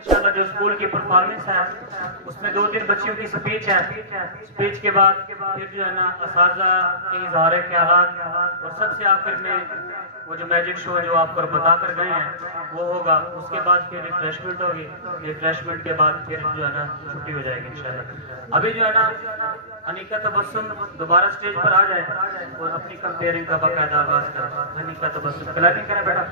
इंशाल्लाह जो स्कूल की परफॉर्मेंस है उसमें 2-3 बच्चियों की स्पीच है। स्पीच के बाद फिर जो है ना असातिज़ा के इज़हार ख्यालात और सबसे आखिर में वो जो मैजिक शो जो आपको बता कर गए हैं वो होगा। उसके बाद फिर रिफ्रेशमेंट होगी। रिफ्रेशमेंट के बाद फिर जो है ना छुट्टी हो जाएगी इंशाल्लाह। अभी जो है ना अनिका तबस्सुम दोबारा स्टेज पर आ जाए और अपनी कंपेयरिंग का बाकायदा आगाज करें। अनिका तबस्सुम क्लैपिंग करें बेटा।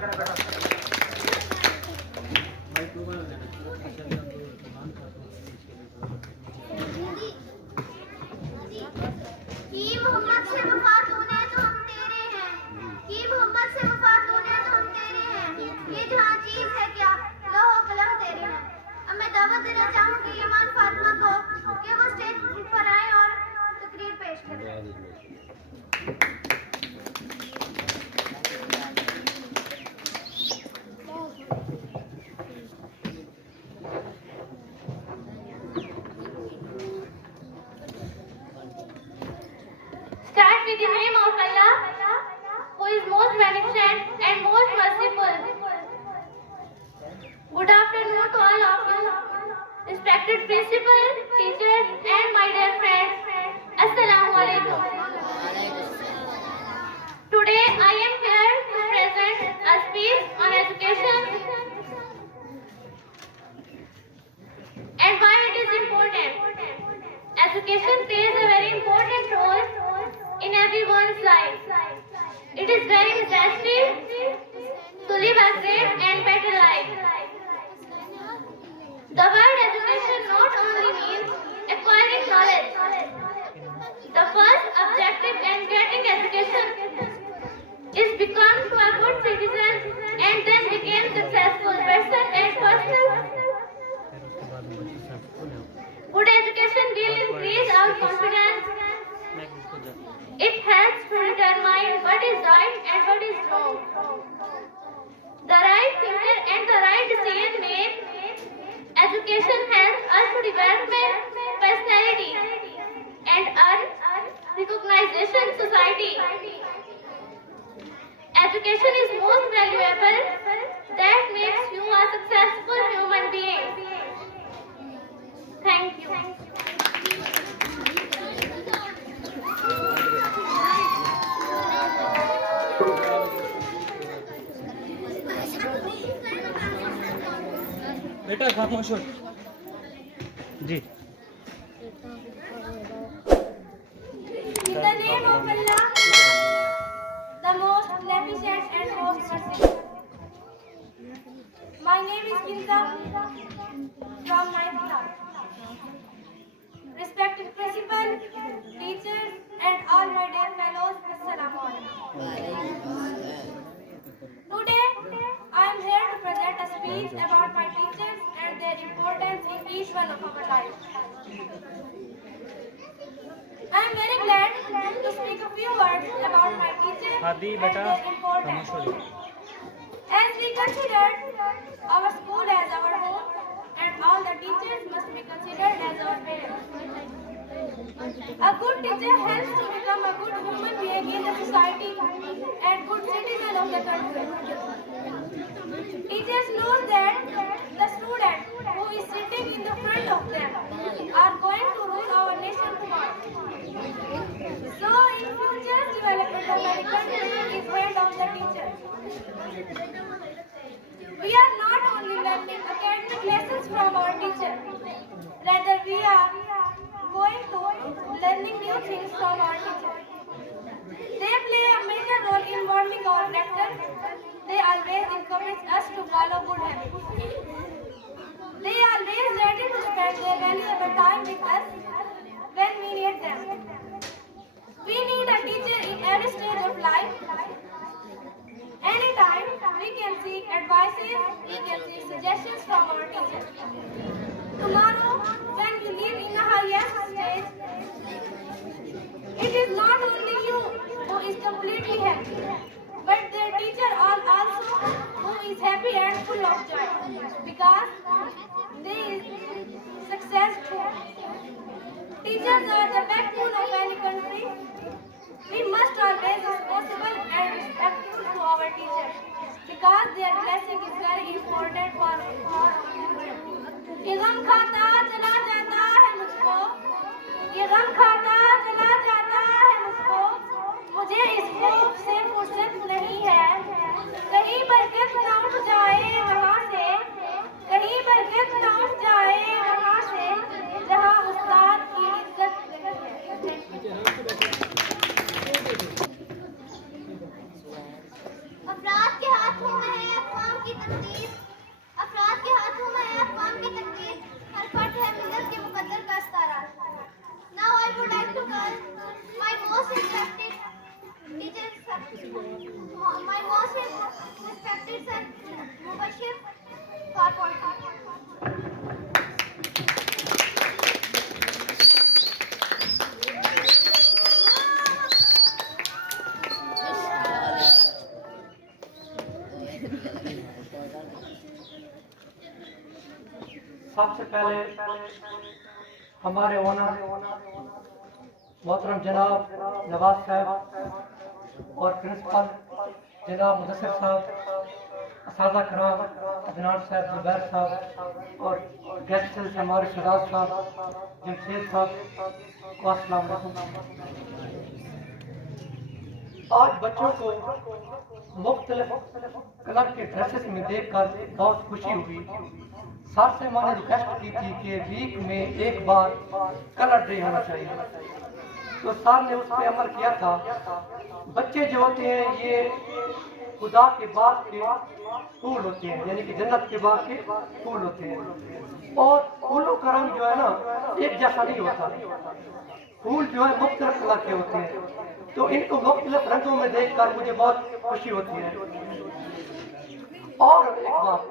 देना चाहूंगी ईमान फातिमा को कि वो स्टेज पर आए और तकरीर पेश करें। Start with the name of Allah, who is most beneficent and most merciful. Good afternoon to all of you, respected principal, teachers, and my dear friends. Assalamu alaikum. Today I am here to present a speech on education and why it is important. Education plays a very important role in everyone's life. It is very necessary to live a great and better life. The word education not only means acquiring knowledge. The first objective in getting education is become to a good citizen and then become successful person and personal. Good education will increase our confidence. It helps to determine what is right and what is wrong. The right thinker and the right decision made. Education helps us to develop personality and earn recognition in society. Education is most valuable. That makes you a successful human being. Thank you. बेटा खामोश हो जी। In the name of Allah, the most beneficent and most merciful. My name is Kinta from 9th class. Respected principal, teachers, and all my dear fellows, Assalamu alaikum. Today, I am here to present a speech about my teachers and their importance in each one of our lives. I am very glad to speak a few words about my teachers and their importance. As we consider our school as our home, and all the teachers must be considered as our parents. A good teacher helps to become a good human being in the society and good citizen of the country. Teachers know that the student who is sitting in the front of them are going to rule our nation tomorrow. So in future development of our country is hand of the teacher. We are not only learning academic lessons from our teacher, rather we are going to learning new things from our teacher. They play a major role in molding our character. They always encourage us to follow good habits. They are always ready to spend their valuable time with us when we need them. We need a teacher in every stage of life. Anytime we can seek advices, we can seek suggestions from our teacher. Tomorrow, when we live in the highest stage, it is not only you who is completely happy, but their teacher are also who is happy and full of joy, because they is successful. Teachers are the backbone of any country. We must always be responsible and respectful to our teachers, because their blessing is very important for our future. ये गम खाता चला जाता है मुझको, ये गम खाता चला जाता है मुझको, मुझे इस खौफ से फुर्सत नहीं है। कहीं बरकत न उठ जाए वहाँ से, कहीं बरकत न उठ जाए वहाँ से, जहाँ उस्ताद की इज्जत नहीं है। अफराद के हाथों में है अक़वाम की तकदीर, अफराद के हाथों में है अक़वाम की तकदीर, हर फर्द है मिल्लत के मुक़द्दर का सितारा। Now I would like to call my most respected teacher, my most respected sir, Mubashir for politics. सबसे पहले हमारे ओनर मोहतरम जनाब नवाज साहब और प्रिंसिपल जनाब मुदस्सिर साहब, असादा कराम अदनान साहब, जुबैर साहब और गेस्ट हमारे शहजाद साहब, जमशेद साहब को अस्सलाम वालेकुम। आज बच्चों को मुख्तलिफ कलर के ड्रेसेस में देखकर बहुत खुशी हुई। सर से मैंने रिक्वेस्ट की थी कि वीक में एक बार कलर डे होना चाहिए, तो सर ने उस पर अमल किया था। बच्चे जो होते हैं ये खुदा के बाग के फूल होते हैं, यानी कि जन्नत के बाग के फूल होते हैं, और फूलों का रंग जो है ना एक जैसा नहीं होता। फूल जो है मुख्तलिफ कलर के होते हैं, तो इनको मुख्तलिफ रंगों में देखकर मुझे बहुत खुशी होती है। और एक बात,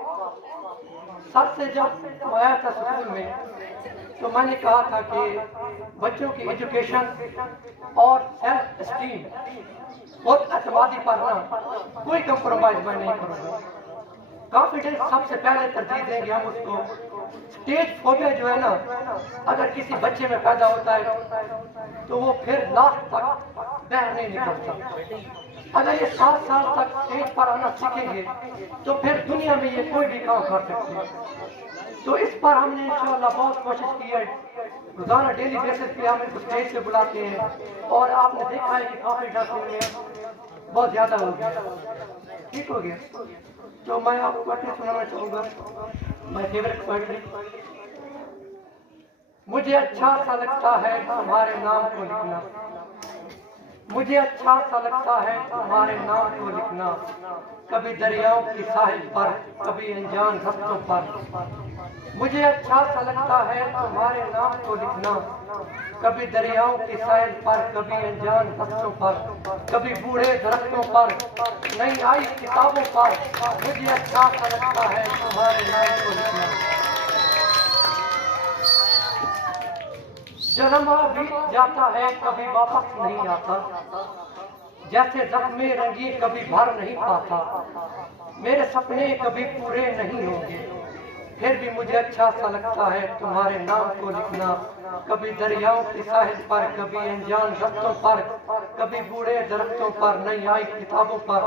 सर से जब मैं आया था स्कूल में तो मैंने कहा था कि बच्चों की एजुकेशन और सेल्फ एस्टीम और एतमादी पर ना कोई कंप्रोमाइज मैं नहीं करूँगा। कॉन्फिडेंस सबसे पहले तरजीह देंगे हम उसको। स्टेज फोबिया जो है ना, अगर किसी बच्चे में पैदा होता है तो वो फिर लास्ट तक बाहर नहीं निकलता। अगर ये 7 साल तक स्टेज पर आना सीखेंगे तो फिर दुनिया में ये कोई भी काम कर सकते हैं। तो इस पर हमने इंशाअल्लाह बहुत कोशिश की है। रोजाना डेली बेसिस पे हम इनको स्टेज पे बुलाते हैं, और आपने देखा है कि कॉन्फिडेंस में बहुत ज्यादा हो गया, ठीक हो गया। तो मैं आपको पोएट्री सुनाना चाहूँगा, माय फेवरेट पोएट्री। मुझे अच्छा सा लगता है तुम्हारे नाम को लिखना, मुझे अच्छा सा लगता है तुम्हारे नाम को लिखना, कभी दरियाओं की साहिल पर, कभी अनजान रास्तों पर। मुझे अच्छा सा लगता है तुम्हारे नाम को लिखना, कभी दरियाओं की साहिल पर, कभी अनजान रास्तों पर, कभी बूढ़े दरख्तों पर, नई आई किताबों पर। मुझे अच्छा सा लगता है तुम्हारे नाम को लिखना। जन्म बीत जाता है कभी वापस नहीं आता, जैसे जख्मे रंगीन कभी भर नहीं पाता। मेरे सपने कभी पूरे नहीं होंगे, फिर भी मुझे अच्छा सा लगता है तुम्हारे नाम को लिखना, कभी दरियाओं की साहिल पर, कभी अनजान रास्तों पर, कभी बूढ़े दरख्तों पर, नई आई किताबों पर।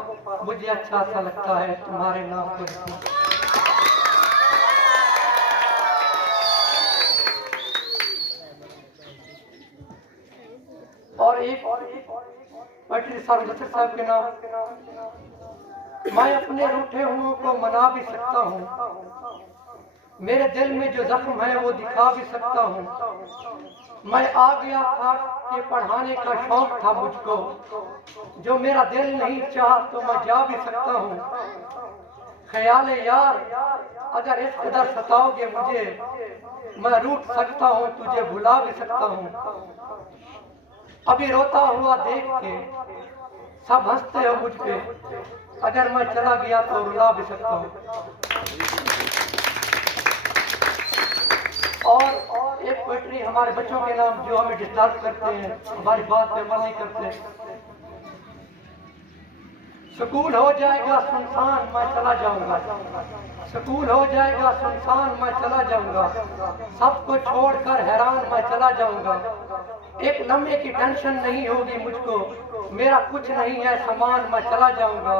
मुझे अच्छा सा लगता है तुम्हारे नाम को लिखना। और एक पोएट्री सर मुदस्सिर साहब के नाम। मैं अपने रूठे हुओं को मना भी सकता हूँ, मेरे दिल में जो जख्म है वो दिखा भी सकता हूँ। मैं आ गया था कि पढ़ाने का शौक था मुझको, जो मेरा दिल नहीं चाहा तो मैं जा भी सकता हूँ। ख्याल यार अगर इस कदर सताओगे मुझे, मैं रूठ सकता हूँ, तुझे भुला भी सकता हूँ। अभी रोता हुआ देख के सब हंसते हो मुझ पे, अगर मैं चला गया तो रुला भी सकता हूँ। और एक पोएट्री हमारे बच्चों के नाम जो हमें डिस्टर्ब करते हैं, हमारी बात पे अमल नहीं करते। स्कूल हो जाएगा सुनसान मैं चला जाऊंगा, स्कूल हो जाएगा सुनसान मैं चला जाऊंगा, सबको छोड़कर हैरान मैं चला जाऊंगा। एक लम्हे की टेंशन नहीं होगी मुझको, मेरा कुछ नहीं है सामान मैं चला जाऊंगा।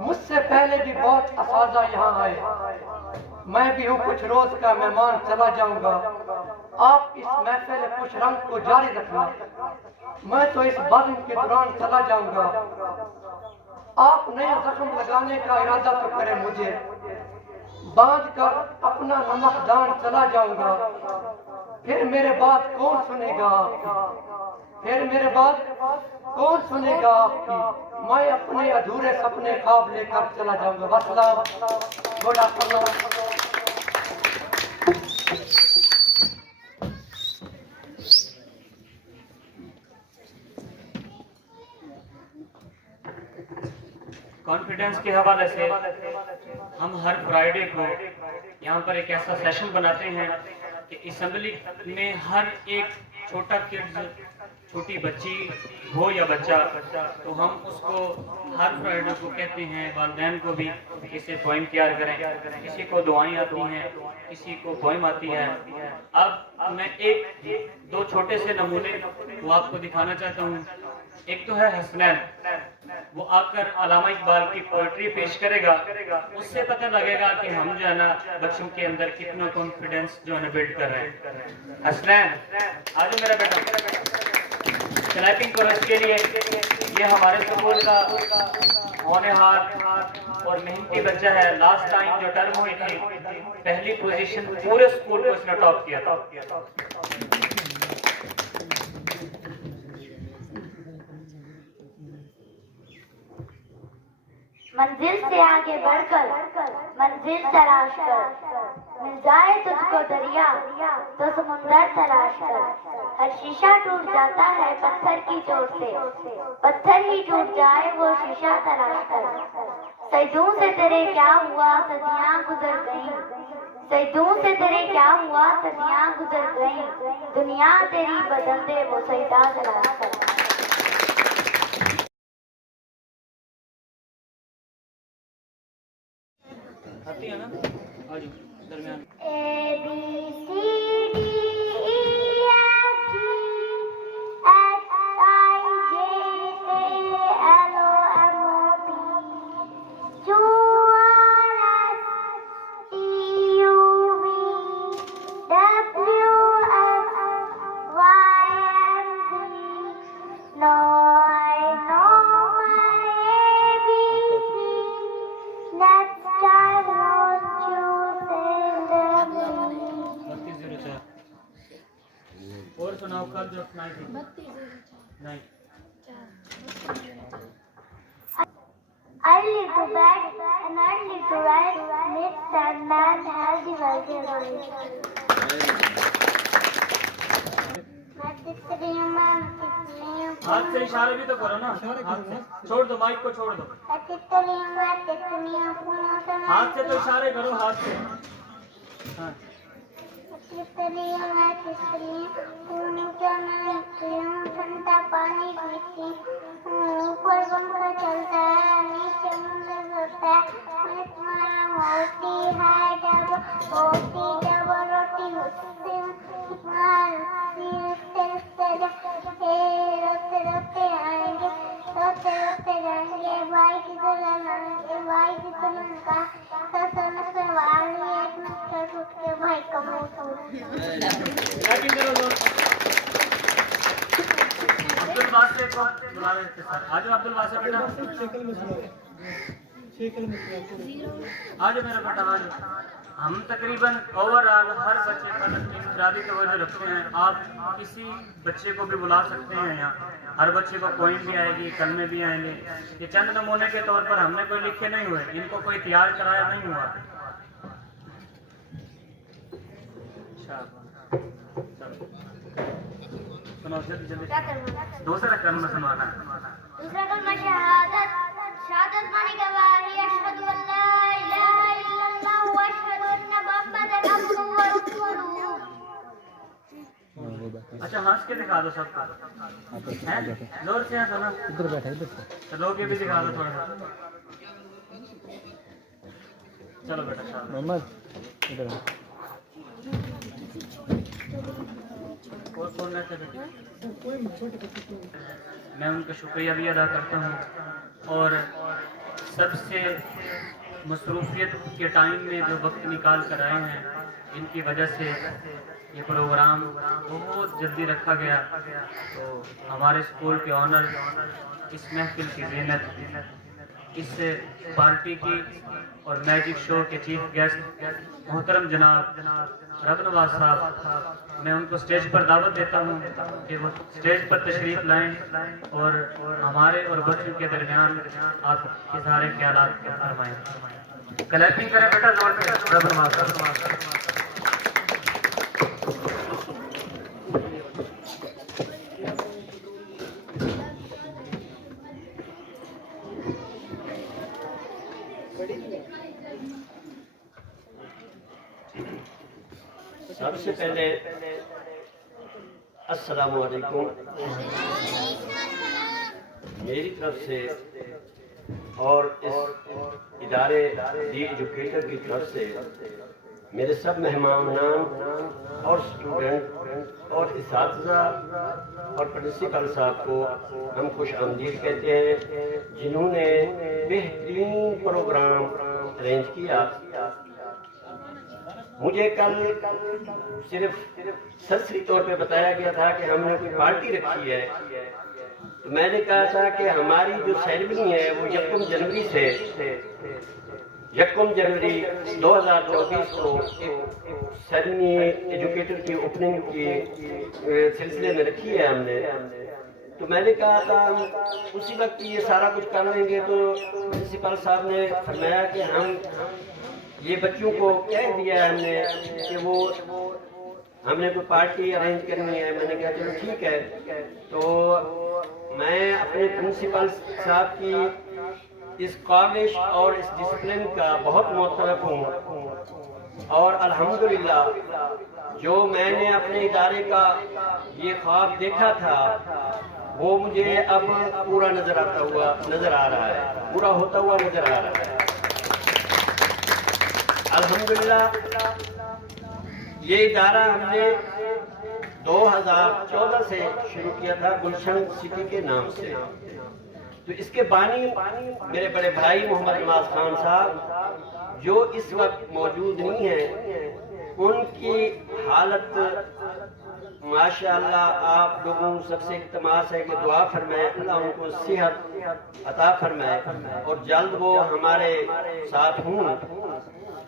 मुझसे पहले भी बहुत असाजा यहाँ आए, मैं भी हूँ कुछ रोज का मेहमान, चला जाऊंगा। आप इस महफिल खुश रंग को जारी रखना, मैं तो इस बज़्म के दौरान चला जाऊंगा। आप नया जख्म लगाने का इरादा तो करें मुझे, बांध कर अपना नमकदान चला जाऊंगा। फिर मेरे बात कौन सुनेगा आपकी, फिर मेरे बात कौन सुनेगा आपकी। मैं अपने अधूरे सपने ख्वाब लेकर चला जाऊंगा। वस्सलाम, गुड आफ्टरनून। कॉन्फिडेंस के हवाले से हम हर फ्राइडे को यहाँ पर एक ऐसा सेशन बनाते हैं कि असेंबली में हर एक छोटा किड्स, छोटी बच्ची हो या बच्चा, तो हम उसको हर फ्राइडे को कहते हैं, वालिदैन को भी, किसी पोइम तैयार करें। किसी को दुआएं आती हैं, किसी को पोइम आती है। अब मैं एक दो छोटे से नमूने वो आपको दिखाना चाहता हूँ। एक तो है हसनैन, वो आकर अल्लामा इकबाल की पोइट्री पेश करेगा। उससे पता लगेगा कि हम जो है ना बच्चों के अंदर कितना कॉन्फिडेंस जो है ना बिल्ड कर रहे हैं। हसनैन, आज मेरा बेटा क्लैपिंग कोरस के लिए। ये हमारे स्कूल का होनहार और मेहनती बच्चा है। लास्ट टाइम जो टर्म हुई थी, पहली पोजीशन पूरे स्कूल को इसने टॉप किया था। मंजिल से आगे बढ़कर मंजिल तलाश कर, मिल जाए तुझको दरिया तो समुंदर तलाश कर। हर शीशा टूट जाता है पत्थर की चोट से, पत्थर ही टूट जाए वो शीशा तलाश कर। सैदों से तेरे क्या हुआ सदियां गुजर गईं, सैदों से तेरे क्या हुआ सदियां गुजर गईं। दुनिया तेरी बदल दे वो सैदा तलाश कर। आती है ना, आज दरमियान। A B C D E F G H I J K L O M O P Q R S T U V W X Y and Z. Now I know my ABC. Next time won't you say the और सुनाओ, कल जो सुनाई थी नहीं। early to bed and early to rise, makes that man healthy, wealthy and rich. हाथ से इशारे भी तो करो ना, हाथ से छोड़ दो, माइक को छोड़ दो। हाथ से तो इशारे करो, हाथ से। हाँ। ठंडा पानी पीती, ऊपर पंखा चलता है, नीचे मुंडन होता है, होती है डबल रोटी होती रोते रोते आएंगे, रोते रोते जाएंगे। भाई की दुल्हन आएंगे, भाई की दुल्हन का ससुर नसर वाली एक नक्शा टूट के भाई का मुंह अब्दुल वासिफ को बुला रहे थे सर। आज अब्दुल वासिफ बेटा, आज मेरा बेटा आज हम तकरीबन ओवरऑल हर बच्चे पर इंफरादी तवज्जो रखते हैं। आप किसी बच्चे को भी बुला सकते हैं यहाँ, हर बच्चे को पोइम भी आएगी, कलमे भी आएंगे। ये चंद नमूने के तौर पर हमने कोई लिखे नहीं हुए, इनको कोई तैयार कराया नहीं हुआ। सुनो जल्दी जल्दी, दूसरा कलमा सुनवाना है। दूसरा कलमा शहादत। शहादत माने गवाही, अशहदु अल्ला इलाहा इल्लल्लाह व अशहदु अन्ना मुहम्मदन अब्दुहु व रसूलुहु। अच्छा, हंस के दिखा दो सबको, हैं जोर से हंसो ना। इधर बैठा, इधर से लोग ये भी दिखा दो थोड़ा सा। चलो बेटा मोहम्मद इधर। और कौन रहते बेटे? मैं उनका शुक्रिया भी अदा करता हूँ और सबसे मसरूफियत के टाइम में जो वक्त निकाल कर आए हैं, इनकी वजह से ये प्रोग्राम बहुत जल्दी रखा गया। तो हमारे स्कूल के ऑनर, इस महफिल की ज़ीनत, इस पार्टी की और मैजिक शो के चीफ गेस्ट मोहतरम जनाब रब नवाज साहब, मैं उनको स्टेज पर दावत देता हूँ कि वो स्टेज पर तशरीफ लाएं और हमारे और बच्चों के दरमियान आप इज़हार ख्यालात फरमाएं। क्लैपिंग करें बेटा जोर से रब नवाज साहब। सबसे पहले अस्सलामु अलैकुम मेरी तरफ से और इस इदारे दी एजुकेटर की तरफ से मेरे सब मेहमान और स्टूडेंट और इसातिज़ा और प्रिंसिपल साहब को हम खुश आमदीद कहते हैं, जिन्होंने बेहतरीन प्रोग्राम अरेंज किया। मुझे कल सिर्फ सस्ती तौर पे बताया गया था कि हमने कोई पार्टी रखी है, तो मैंने कहा था कि हमारी जो सेरेमनी है वो 1 जनवरी से 1 जनवरी 2024 को सेरेमनी एजुकेटर की ओपनिंग की सिलसिले में रखी है हमने। तो मैंने कहा था उसी वक्त ये सारा कुछ कर लेंगे, तो प्रिंसिपल साहब ने फरमाया कि हम ये बच्चों को कह दिया है हमने कि वो हमने कोई पार्टी अरेंज करनी है। मैंने कहा चलो ठीक है। तो मैं अपने प्रिंसिपल साहब की इस काबिश और इस डिसिप्लिन का बहुत मुतरफ हूँ और अल्हम्दुलिल्लाह जो मैंने अपने इदारे का ये ख्वाब देखा था वो मुझे अब पूरा नजर आ रहा है, पूरा होता हुआ नजर आ रहा है। अल्हम्दुलिल्लाह ये इदारा हमने 2014 से शुरू किया था गुलशन सिटी के नाम से। तो इसके बानी मेरे बड़े भाई मोहम्मद नवाज खान साहब जो इस वक्त मौजूद नहीं है, उनकी हालत माशाअल्लाह आप लोगों सबसे इल्तमास है कि दुआ फरमाए, अल्लाह उनको सेहत अता फरमाए और जल्द वो हमारे साथ हों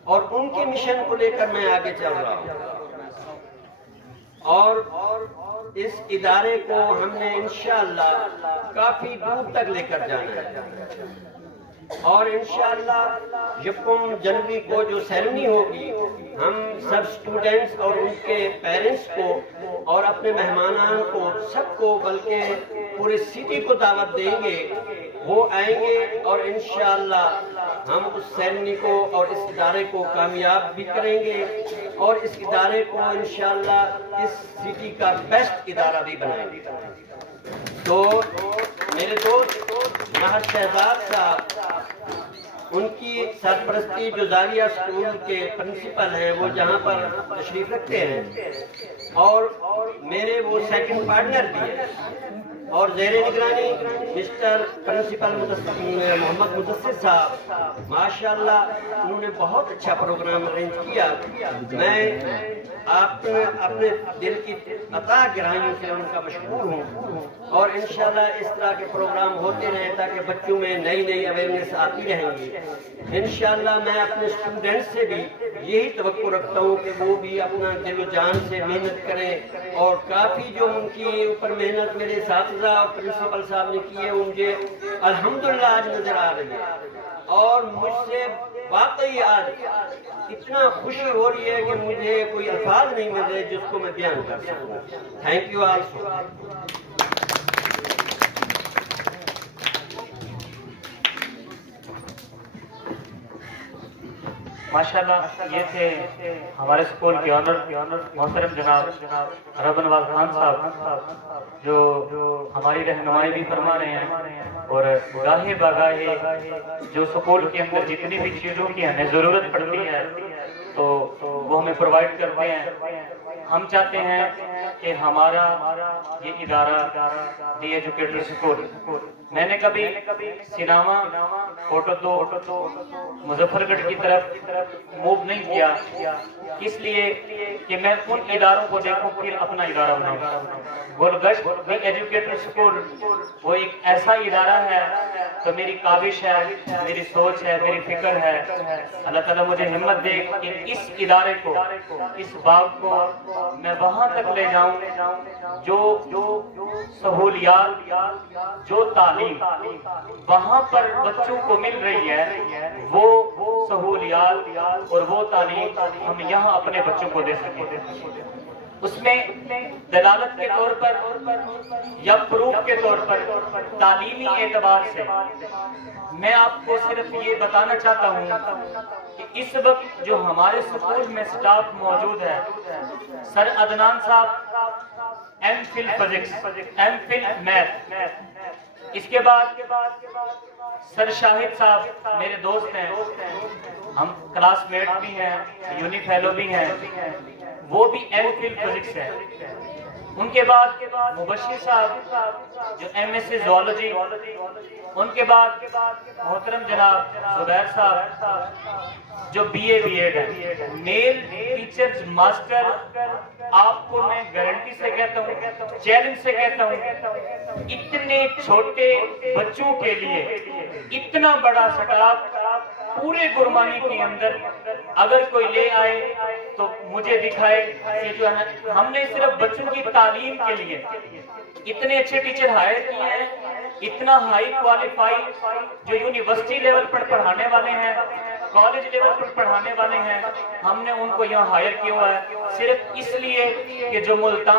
और उनके मिशन को लेकर मैं आगे चल रहा हूँ। और इस इदारे को हमने इंशाअल्लाह काफी दूर तक लेकर जाना है और इंशाअल्लाह 1 जनवरी को जो सेरेमनी होगी हम सब स्टूडेंट्स और उनके पेरेंट्स को और अपने मेहमानान को सबको बल्कि पूरे सिटी को दावत देंगे, वो आएंगे और इंशाअल्लाह हम उस सेरेमनी को और इस इदारे को कामयाब भी करेंगे और इस इदारे को इंशाअल्लाह इस सिटी का बेस्ट इदारा भी बनाएंगे। तो मेरे दोस्त महर शहजाद साहब, उनकी सरपरस्ती जो जारिया स्कूल के प्रिंसिपल हैं वो जहाँ पर तशरीफ रखते हैं और मेरे वो सेकंड पार्टनर भी हैं और ज़ेरे निगरानी मिस्टर प्रिंसिपल मोहम्मद मुदस्सिर साहब, माशाअल्लाह उन्होंने बहुत अच्छा प्रोग्राम अरेंज किया। मैं अपने दिल की अता गहराइयों से उनका मशकूर हूँ और इंशाअल्लाह इस तरह के प्रोग्राम होते रहे ताकि बच्चों में नई नई अवेयरनेस आती रहेंगी। इंशाअल्लाह मैं अपने स्टूडेंट्स से भी यही तवक्को रखता हूँ कि वो भी अपना दिल जान से मेहनत करें और काफ़ी जो उनकी ऊपर मेहनत मेरे साथिज़ा और प्रिंसिपल साहब ने की है मुझे अल्हम्दुलिल्लाह आज नजर आ रही है और मुझसे वाकई आज इतना खुशी हो रही है कि मुझे कोई अल्फाज नहीं मिल रहे जिसको मैं बयान कर सकूं। Thank you all so much. माशाल्लाह ये थे हमारे स्कूल के ऑनर मोहतरम जनाब रब नवाज खान साहब जो हमारी रहनुमाई भी फरमा रहे हैं और गाहे बगाहे जो स्कूल के अंदर जितनी भी चीज़ों की हमें ज़रूरत पड़ती है तो वो हमें प्रोवाइड करते हैं। हम चाहते हैं कि हमारा ये इदारा दी एजुकेटर स्कूल मैंने कभी सिनामा फोटो तो मुजफ्फरगढ़ की तरफ मूव नहीं किया, इसलिए कि मैं उन इदारों को देखूं फिर अपना इदारा बनाऊं। गोलगश्त एजुकेटर स्कूल वो एक ऐसा इदारा है, तो मेरी काबिश है, मेरी सोच है, मेरी फिक्र है, अल्लाह ताला मुझे हिम्मत दे कि इस इदारे को, इस बाग को मैं वहां तक ले जाऊं जो सहूलियात, जो तालीम वहां पर बच्चों को मिल रही है, वो सहूलियात और वो तालीम हम यहाँ अपने बच्चों को दे सकें। उसमें दलालत के तौर पर या प्रूफ के तौर पर तालीमी एतबार से मैं आपको सिर्फ ये बताना चाहता हूँ कि इस वक्त जो हमारे स्कूल में स्टाफ मौजूद है, सर अदनान साहब एमफिल फिजिक्स, एमफिल मैथ, इसके बाद सर शाहिद साहब मेरे दोस्त हैं, हम क्लासमेट भी हैं, यूनि फेलो भी हैं, वो भी एमफिल फिजिक्स है। उनके बाद मुबशिर साहब जो एमएससी ज़ूलॉजी, उनके बाद मोहतरम जनाब जुबैर साहब जो बीए बीएड है। मेल टीचर्स मास्टर आपको मैं गारंटी से कहता हूँ, चैलेंज से कहता हूँ, इतने छोटे बच्चों के लिए इतना बड़ा स्टाफ पूरे गुरमानी के अंदर अगर कोई ले आए तो मुझे दिखाए कि जो है हमने सिर्फ बच्चों की तालीम के लिए इतने अच्छे टीचर हायर किए हैं, इतना हाई क्वालिफाइड जो यूनिवर्सिटी लेवल पर पढ़ाने वाले हैं, कॉलेज लेवल पर पढ़ाने वाले हैं, हमने उनको यहाँ हायर किया हुआ है सिर्फ इसलिए कि जो मुल्तान